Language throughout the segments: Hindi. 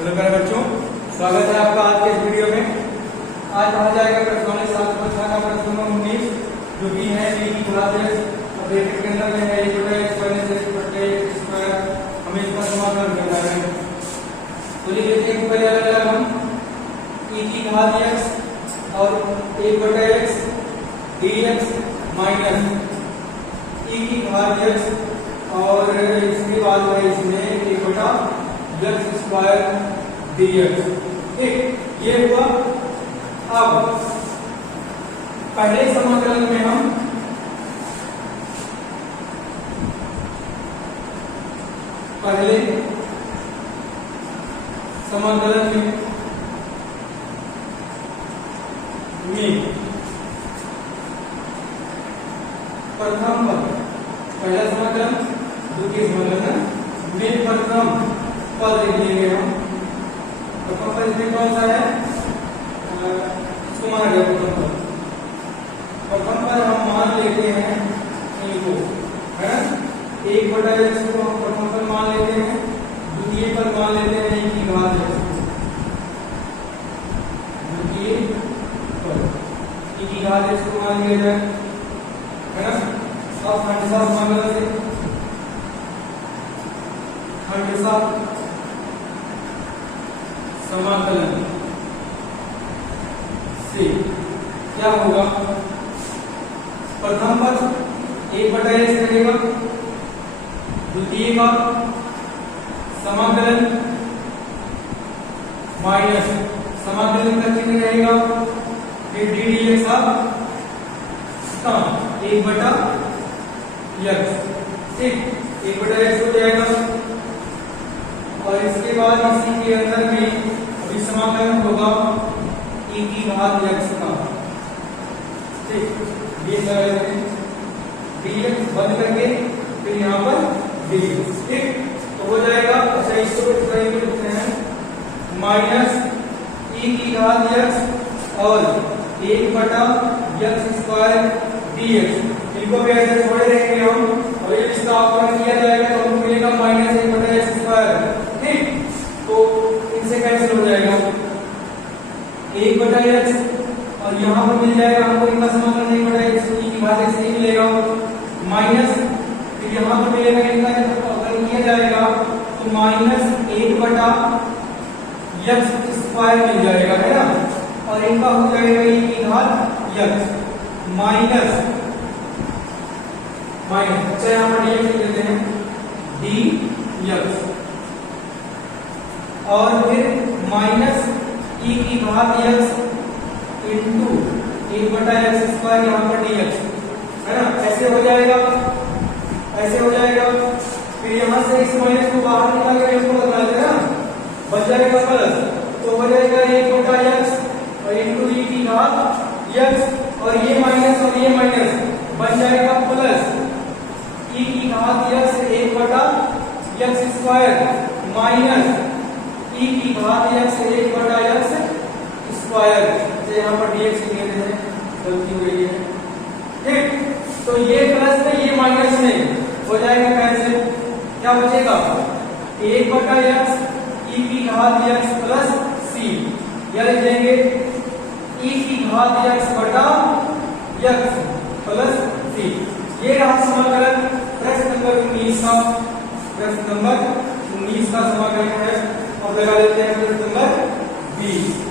हेलो प्यारे बच्चों, स्वागत है आपका आज के इस वीडियो में। आज पढ़ा जाएगा प्रश्नोत्तरी 7 कक्षा का प्रश्न नंबर 19 जो कि है b की घात x। अब ब्रैकेट के अंदर में है a बटा x माइनस x बटा x स्क्वायर। हमें इसका समाकलन करना है। तो लिख लेते हैं पहले अलग अलग हम e की घात x और a बटा x dx माइनस e की घात x और इसके बाद है इसमें a बटा x स्क्वायर dx। ठीक, ये हुआ। अब पहले समाकलन में हम पहले समाकलन में प्रथम पद, पहला समाकलन द्वितीय समाकलन में प्रथम पद लिख लेंगे हम। प्रथम पद इसमें कौन सा है? इसको माना गया प्रथम पद। प्रथम पद हम मान लेते हैं इनको, है ना। एक बटा x को हम प्रथम पद मान लेते हैं, द्वितीय पद मान लेते हैं e की घात x। द्वितीय पद e की घात x को मान लिया जाए, है ना। अब खंडशः समाकलन से खंडशः समाकलन से क्या होगा? प्रथम पद एक बटा x रहेगा, द्वितीय का समाकलन माइनस समाकलन का चिन्ह रहेगा, फिर डी dx का एक बटा x। ठीक, एक बटा x हो जाएगा। और इसके बाद इसी के अंदर में अभी समाकलन होगा e की घात x का। ठीक, ये dx बंद करके फिर यहाँ पर dx। ठीक, तो हो जाएगा। अच्छा, इसको इस तरह से लिखते हैं माइनस e की घात x और 1 बटा x स्क्वायर dx। इनको भी ऐसे छोड़े रहेंगे हम, और ये इसका अवकलन किया जाएगा तो हमको मिलेगा माइनस 1 बटा x स्क्वायर। ठीक, तो इनसे कैंसिल हो जाएगा 1 बटा x और यहाँ पर मिल जाएगा हमको इनका समाकलन 1 बटा x e की घात x नहीं मिलेगा, माइनस फिर यहाँ पर मिलेगा इनका अवकलन किया जाएगा तो माइनस 1 बटा x स्क्वायर मिल जाएगा, है ना। और इनका हो जाएगा e की घात x माइनस माइनस। अच्छा, यहाँ पर dx लिख देते हैं dx और फिर माइनस e की घात x इंटू 1 बटा x स्क्वायर यहाँ पर dx, है ना। ऐसे हो जाएगा, ऐसे हो जाएगा। फिर यहाँ से इस माइनस को बाहर निकाल कर इसको बदला देना, बच जाएगा प्लस, तो हो जाएगा 1 बटा x और इंटू e की घात x और ये माइनस बन जाएगा प्लस e की घात x 1 बटा x स्क्वायर माइनस e की घात x 1 बटा x स्क्वायर। तो यहाँ पर dx लिख लेते हैं, गलती हो गई है। ठीक, तो ये प्लस में ये माइनस में हो जाएगा कैंसिल। क्या बचेगा? 1 बटा x e की घात x प्लस c, या लिख देंगे e की घात x बटा x प्लस c। ये रहा समाकलन प्रश्न नंबर 19 का। प्रश्न नंबर 19 का समाकलन है। अब लगा लेते हैं प्रश्न नंबर 20।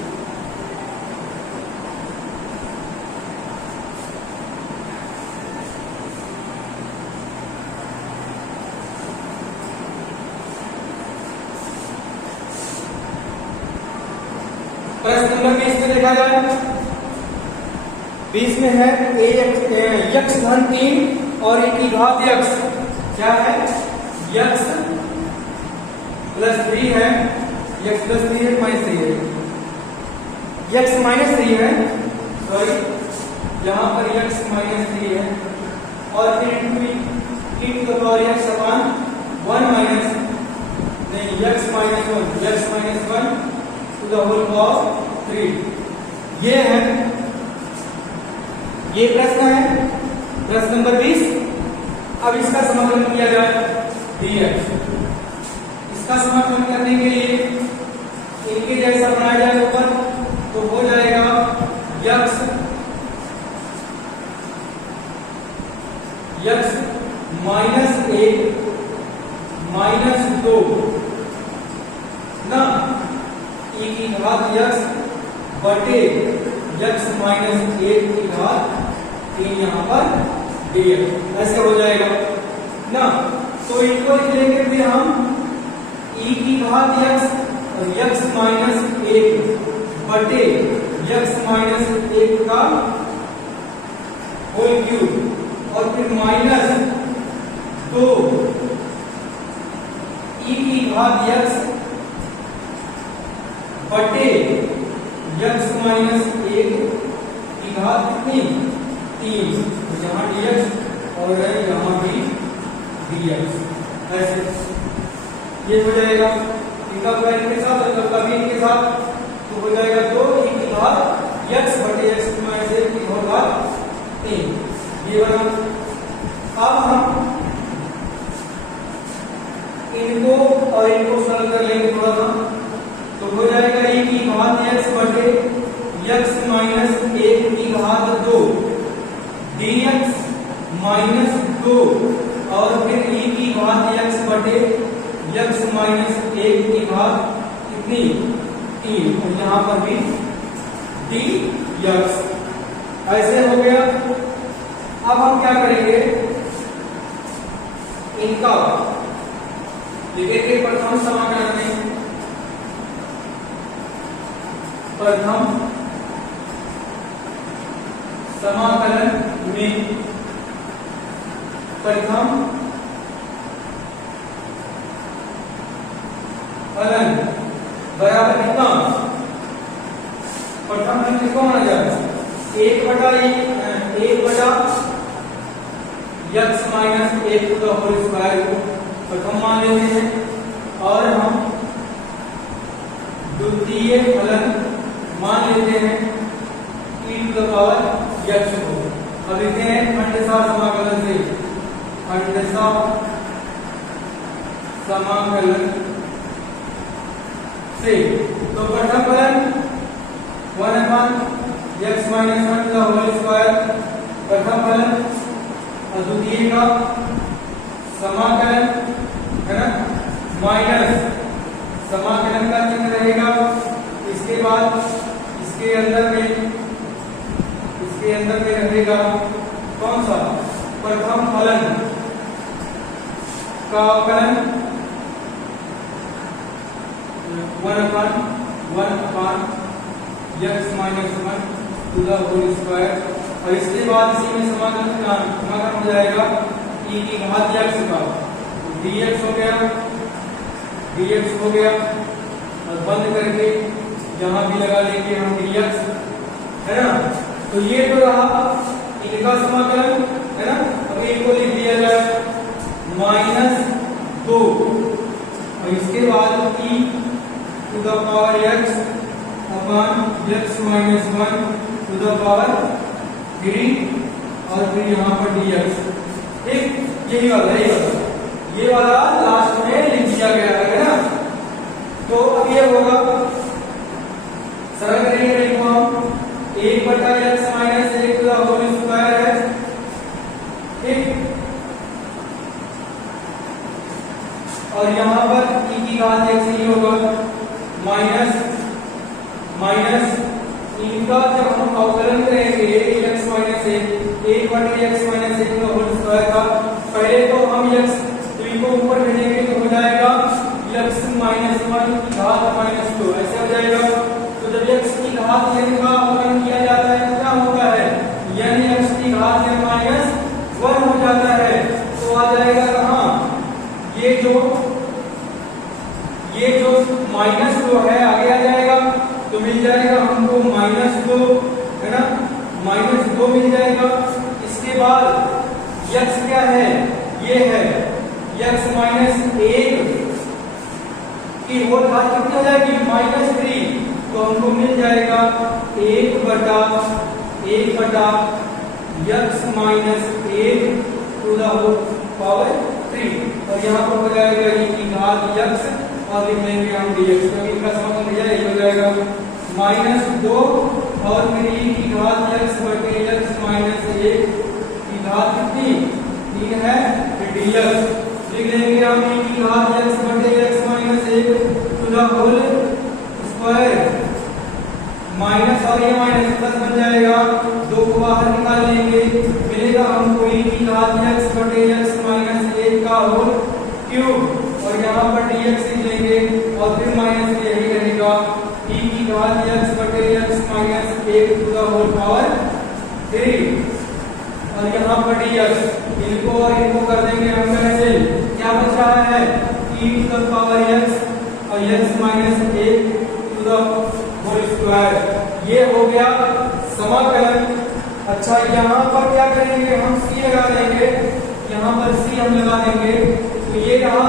प्रश्न नंबर 20 में देखा जाए, 20 में है x धन 3 और e की घात x। क्या है? x प्लस 3 है, x प्लस 3 है, माइनस 3 है, x माइनस 3 है, सॉरी यहाँ पर x माइनस 3 है और फिर into e to the power x upon 1 minus नहीं x minus 1 to the whole power 3। ये है, ये प्रश्न है, प्रश्न नंबर 20। अब इसका समाकलन किया जाए dx। इसका समाकलन करने के लिए की घात x बटे x माइनस 1 की घात 3 यहाँ पर dx ऐसे हो जाएगा ना। तो इनको लिख लेंगे फिर हम e की घात x माइनस 1 बटे x माइनस 1 का होल क्यूब और फिर माइनस 2 e की घात x बटे x माइनस 1 की घात कितनी 3, यहाँ dx और यहाँ भी dx ऐसे ये हो जाएगा इनका प्राइम के साथ और इनका भी इनके साथ, तो हो जाएगा 2 e की घात x बटे x माइनस 1 की घात 3 ये बना। अब हम इनको और इनको सरल कर लेंगे थोड़ा सा, तो हो जाएगा e की घात x बटे x माइनस 1 की घात 2 dx माइनस 2 और फिर e की घात x बटे x माइनस 1 की घात कितनी 3 और यहाँ पर भी dx ऐसे हो गया। अब हम क्या करेंगे इनका लिखेंगे प्रथम समाकलन में, प्रथम समाकलन में प्रथम फलन बराबर कितना प्रथम फलन किसको माना जाता है 1 बटा x माइनस 1 का होल स्क्वायर को प्रथम मान लेते हैं और हम द्वितीय फलन मान लेते हैं e to the power x को। अब लिखते हैं खंडशः समाकलन से, खंडशः समाकलन से तो प्रथम फलन 1 x माइनस 1 का होल स्क्वायर प्रथम फलन और द्वितीय का समाकलन है ना माइनस समाकलन का चिन्ह रहेगा, इसके बाद इसके अंदर में रहेगा कौन सा प्रथम फलन का अवकलन 1 x minus 1 to the whole square और इसके बाद इसी में समाकलन हो जाएगा e की घात x का dx हो गया और बंद करके यहाँ भी लगा लेंगे हम dx है ना। तो ये तो रहा इनका समाकलन है ना। अब इनको लिख दिया जाए -2 और इसके बाद e to the power x upon x minus 1 to the power 3 और फिर यहाँ पर dx ठीक यही वाला लास्ट में लिख दिया गया है ना। तो अब ये होगा सरल करेंगे इनको हम 1 बटा x माइनस 1 का होल स्क्वायर है ठीक और यहाँ पर e की घात x ही होगा माइनस इनका जब हम अवकलन करेंगे x माइनस 1 बटे x माइनस 1 का होल स्क्वायर का पहले तो हम x को ऊपर भेजेंगे तो हो जाएगा x माइनस 1 की घात माइनस 2 ऐसे हो जाएगा। तो जब x की घात n का अवकलन किया जाता है तो क्या होता है यानी x की घात n माइनस 1 हो जाता है। तो आ जाएगा कहाँ ये जो माइनस 2 है आगे आ जाएगा तो मिल जाएगा हमको -2 है ना -2 मिल जाएगा। इसके बाद x क्या है ये है x माइनस 1 की होल घात कितनी हो जाएगी -3 तो हमको मिल जाएगा 1 बटा x minus 1 to the power 3 और यहाँ पर हो जाएगा e की घात x और लिख लेंगे हम dx तो इनका समाकलन हो जाएगा -2 और फिर e की घात x बटे x माइनस 1 की घात कितनी 3 है फिर dx लिख लेंगे हम e की घात x बटे x minus 1 to the whole square minus और ये माइनस प्लस बन जाएगा, 2 को बाहर निकाल लेंगे, मिलेगा हमको e की घात x बटे x माइनस 1 का होल क्यूब और यहाँ पर dx लिख लेंगे और फिर माइनस यही रहेगा e की घात x बटे x minus 1 to the whole power 3 और यहाँ पर dx इनको और इनको कर देंगे हम कैंसिल, क्या बच रहा है e to the power x और x minus 1 to the whole square. ये हो गया समाकलन। अच्छा यहाँ पर क्या करेंगे हम c लगा देंगे, यहाँ पर c हम लगा देंगे, तो ये रहा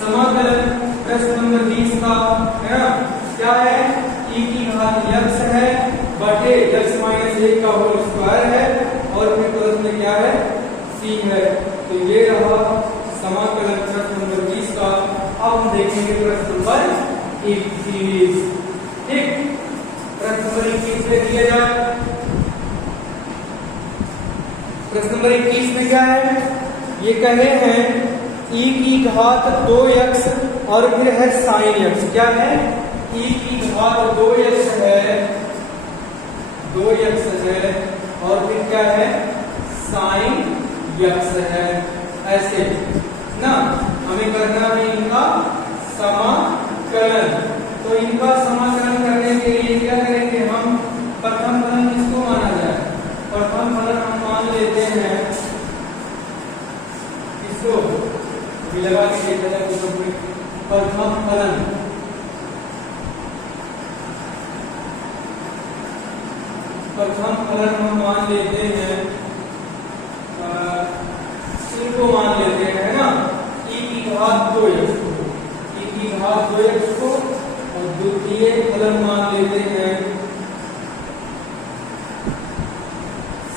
समाकलन प्रश्न नंबर 20 का, है ना, क्या है e की घात x है बटे x माइनस 1 का होल स्क्वायर है और फिर प्लस में क्या है c है। तो ये रहा समाकलन प्रश्न नंबर 20 का। अब हम देखेंगे प्रश्न नंबर 21। ठीक, प्रश्न नंबर 21 में दिया जाए, प्रश्न नंबर 21 में क्या है, ये कहे हैं e की घात 2x और फिर है sin x। क्या है e की घात 2x है, 2x है और फिर क्या है sin x है। ऐसे ना हमें करना है इनका समाकलन। तो इनका समाकलन करने के लिए क्या करेंगे हम, प्रथम फलन किसको माना जाए, प्रथम फलन हम मान लेते हैं इसको भी लगा के प्रथम फलन, प्रथम फलन हम मान लेते हैं, इनको मान लेते हैं, है ना, e की घात 2x को, e की घात 2x को और द्वितीय फलन मान लेते हैं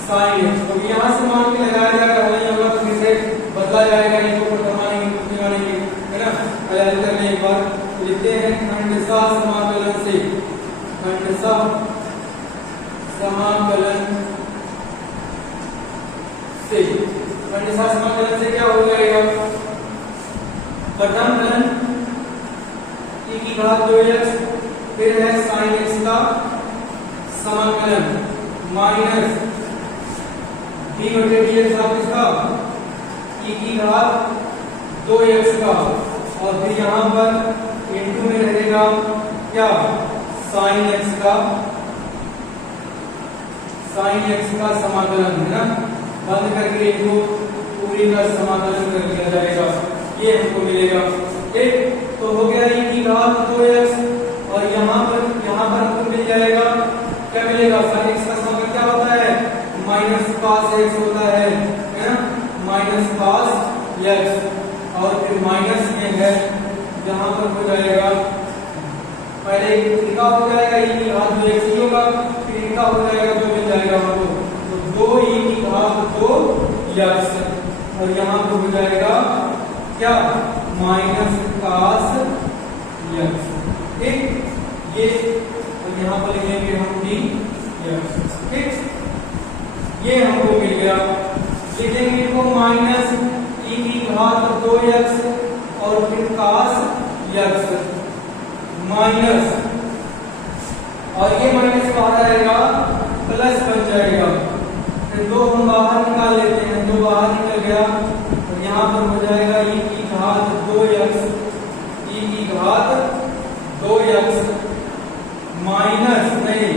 sin x। तो यहाँ से मान के लगाया जाएगा, नहीं होगा तो फिर से बदला जाएगा, इनको मानेंगे मानेंगे, है ना। तैयारी करने एक बार लिखते हैं खंडशः समाकलन से, खंडशः समाकलन से, खंडशः समाकलन से क्या हो जाएगा, प्रथम फलन e की घात 2x फिर है sin x का समाकलन माइनस d बटे dx आप इसका e की घात 2x का और फिर यहाँ पर इनटू में रहेगा क्या sin x का समाकलन, है ना। बंद करके इनको पूरी का समाकलन कर दिया जाएगा, ये हमको मिलेगा। ठीक, तो हो गया e की घात 2x और यहाँ पर हमको मिल जाएगा, क्या मिलेगा, sin x का समाकलन क्या होता है माइनस cos x होता है ना, माइनस cos x और फिर माइनस में है, यहाँ पर हो जाएगा पहले इनका हो जाएगा e की घात 2x ही होगा, फिर इनका हो जाएगा जो मिल जाएगा हमको, तो 2e की घात 2x और यहाँ पर हो जाएगा क्या माइनस cos x। ठीक, ये और यहाँ पर लिखेंगे हम dx। ठीक, ये हमको मिल गया, लिखेंगे इसको माइनस e की घात 2x और फिर cos x माइनस और ये माइनस बाहर आएगा प्लस बन जाएगा, फिर 2 हम बाहर निकाल लेते हैं, 2 बाहर निकल गया और यहाँ पर हो जाएगा e की घात 2x, e की घात 2x माइनस नहीं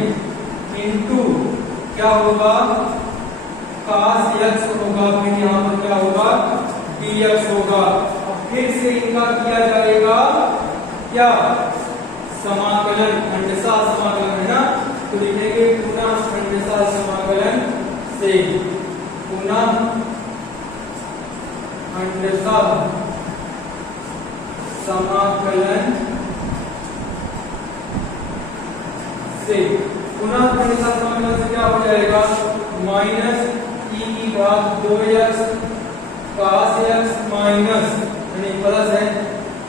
इनटू क्या होगा cos x होगा, फिर यहाँ पर क्या होगा dx होगा। अब फिर से इनका किया जाएगा क्या समाकलन, खंडशः समाकलन, है ना। तो लिखेंगे पुनः खंडशः समाकलन से, पुनः खंडशः समाकलन से, पुनः खंडशः समाकलन से क्या हो जाएगा माइनस e की घात 2x cos x माइनस यानी प्लस है,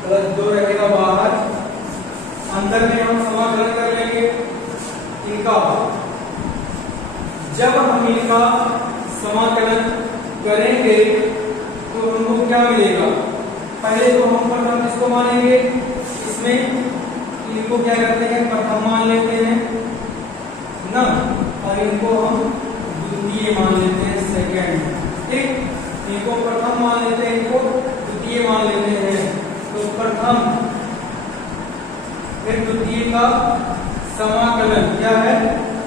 प्लस 2 रहेगा बाहर, अंदर में हम समाकलन कर लेंगे इनका। जब हम इनका समाकलन करेंगे तो हमको क्या मिलेगा, पहले तो हम प्रथम किसको मानेंगे, इसमें इनको क्या करते हैं, प्रथम मान लेते हैं ना, और इनको हम द्वितीय मान लेते हैं, सेकंड। ठीक, इनको प्रथम मान लेते हैं, इनको द्वितीय मान लेते हैं। तो प्रथम फिर द्वितीय का समाकलन क्या है,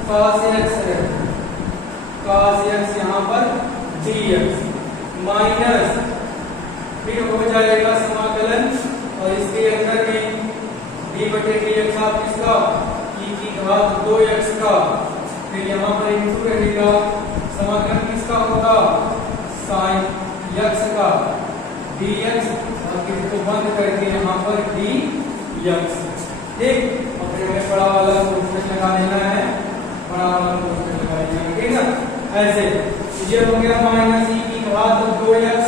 cos x है, cos x यहाँ पर dx माइनस फिर हो जाएगा समाकलन, और इसके अंदर में d बटे dx आप किसका, e की घात 2x का, फिर यहाँ पर इंटू रहेगा, समाकलन किसका होगा, sin x का dx, और इसको बंद करके यहाँ पर dx। ठीक, और फिर हमें बड़ा वाला कोष्ठक लगा लेना है, बड़ा वाला कोष्ठक लगा लेना है। ठीक ना, ऐसे ये हो गया माइनस e की घात 2x,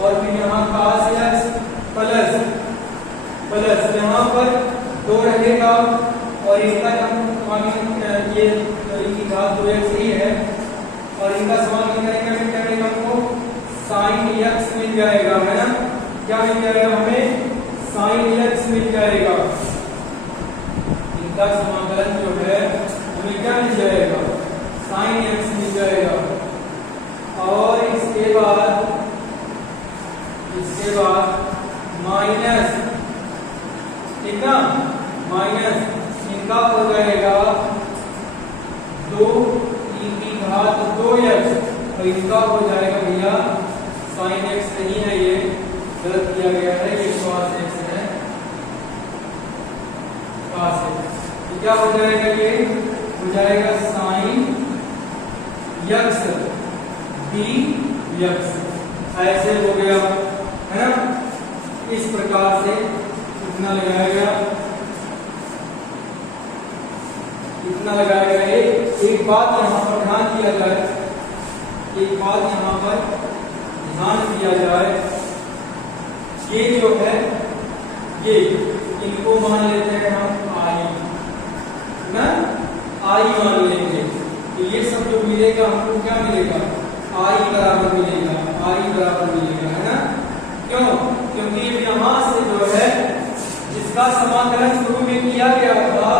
और फिर यहाँ cos x प्लस प्लस यहाँ पर 2 रहेगा, और इसका समाकलन ये e की घात 2x ही है, और इनका समाकलन करेंगे फिर क्या मिलेगा हमको, sin x मिल जाएगा, है ना, क्या मिल जाएगा हमें, sin x मिल जाएगा। इनका समाकलन जो है हमें क्या मिल जाएगा, sin x मिल जाएगा। और इसके बाद माइनस, ठीक ना, माइनस इनका हो जाएगा 2 e की घात 2x, और इनका हो जाएगा भैया sin x नहीं है, ये गलत किया गया है, ये cos x है, cos x। तो क्या हो जाएगा, ये हो जाएगा sin x dx, ऐसे हो गया, है ना। इस प्रकार से इतना लगाया गया, इतना लगाया गया। एक बात यहाँ पर ध्यान दिया जाए, एक बात यहाँ पर ध्यान दिया जाए, ये जो है ये इनको मान लेते हैं हम आई ना, आई मान लेंगे, तो ये सब जो मिलेगा हमको क्या मिलेगा, आई बराबर मिलेगा, आई बराबर मिलेगा, है ना। क्यों, क्योंकि यहाँ से जो है जिसका समाकलन शुरू में किया गया था,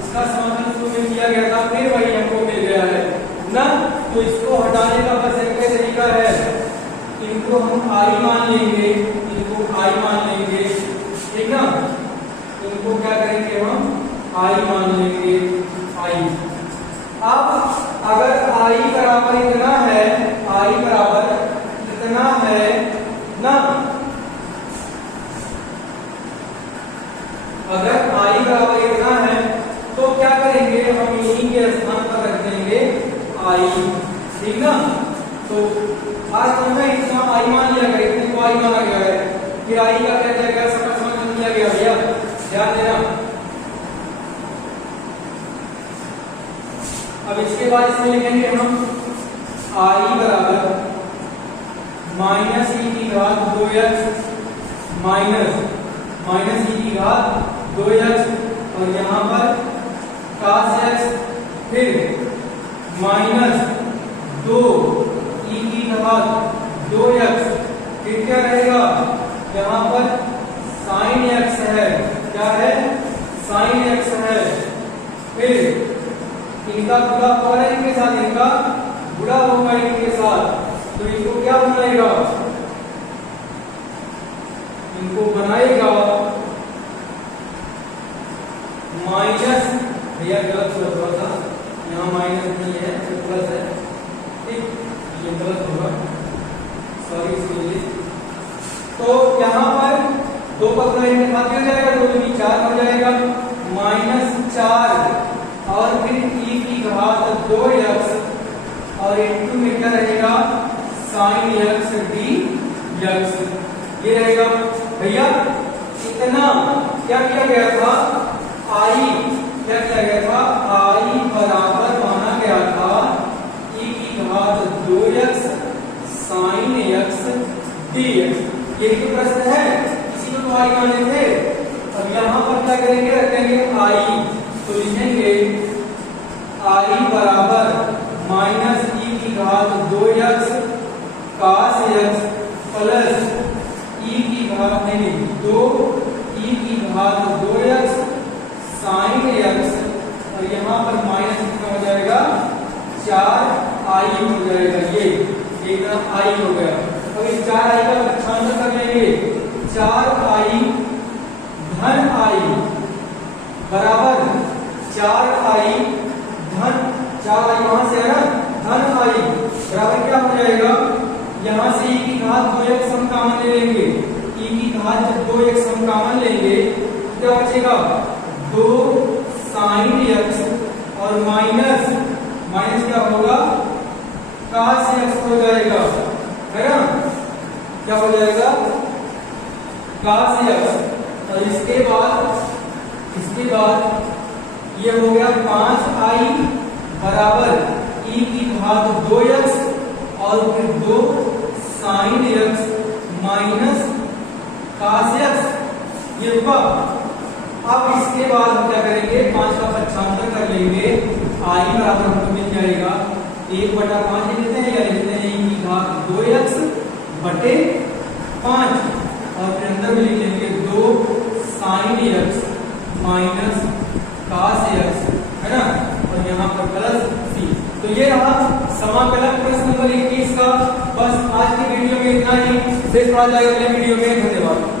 इसका समाकलन शुरू में किया गया था, फिर वही हमको मिल गया है ना। तो इसको हटाने का बस एक ही तरीका है, इनको हम आई मान लेंगे, इनको आई मान लेंगे, ठीक ना, इनको क्या करेंगे हम आई मान लेंगे, आई। अब अगर आई बराबर इतना है, आई बराबर इतना है ना, अगर आई बराबर इतना है तो क्या करेंगे हम, यहीं के स्थान पर रख देंगे आई, ठीक ना। तो आज हमने इतना आई मान लिया गया, इतने को आई माना गया है, फिर आई का क्या किया गया, सबका समाकलन किया गया भैया, ध्यान देना। अब इसके बाद इसमें लिखेंगे हम आई बराबर माइनस ई की घात 2x माइनस ई की घात 2x, और यहाँ पर cos x, फिर माइनस 2 e की घात 2x, फिर क्या रहेगा, यहाँ पर sin x है, क्या है, sin x है, फिर इनका गुणा होगा इनके साथ, इनका गुणा होगा इनके साथ, तो इनको क्या बनाएगा, इनको बनाएगा माइनस, भैया गलत हुआ थोड़ा सा, यहाँ माइनस नहीं है तो प्लस है, ठीक, ये गलत होगा, सॉरी इसके लिए। तो यहाँ पर 2 का गुणा इनके साथ हो जाएगा, 2 दूनी 4 हो जाएगा, -4, और फिर e की घात 2x, और इनटू में क्या रहेगा, sin x dx, ये रहेगा भैया। इतना क्या किया गया था, आई क्या किया गया था, आई बराबर माना गया था e की घात 2x sin x dx, ये तो प्रश्न है, इसी को तो आई माने थे। अब यहाँ पर क्या करेंगे, रखेंगे आई, तो लिखेंगे आई बराबर माइनस ई की घात 2x cos x प्लस ई की घात नहीं 2 ई की घात 2x आई हो जाएगा, ये एक आई हो गया। अब इस 4i का लक्षांतर कर लेंगे, 4i धन आई बराबर 4i धन 4i वहां से है ना, धन आई बराबर क्या हो जाएगा, यहां से e की घात 2x हम कॉमन ले लेंगे, e की घात जब 2x हम कॉमन लेंगे क्या बचेगा, 2 sin x और माइनस क्या होगा, cos x हो जाएगा, है ना, क्या हो जाएगा, cos x। और इसके बाद ये हो गया 5i बराबर e की घात 2x और फिर 2 sin x minus cos x, ये हुआ। अब इसके बाद हम क्या करेंगे, 5 का पक्षांतर कर लेंगे, i बराबर हमको मिल जाएगा 1/5 लिखते हैं, या लिखते हैं e की घात 2x बटे 5 और फिर अंदर में लिख लेंगे 2 sin x minus cos x, है ना, और यहाँ पर प्लस c। तो ये रहा समाकलन प्रश्न नंबर 21 का। बस आज की वीडियो में इतना ही, फिर आ जाएगा अगले वीडियो में। धन्यवाद।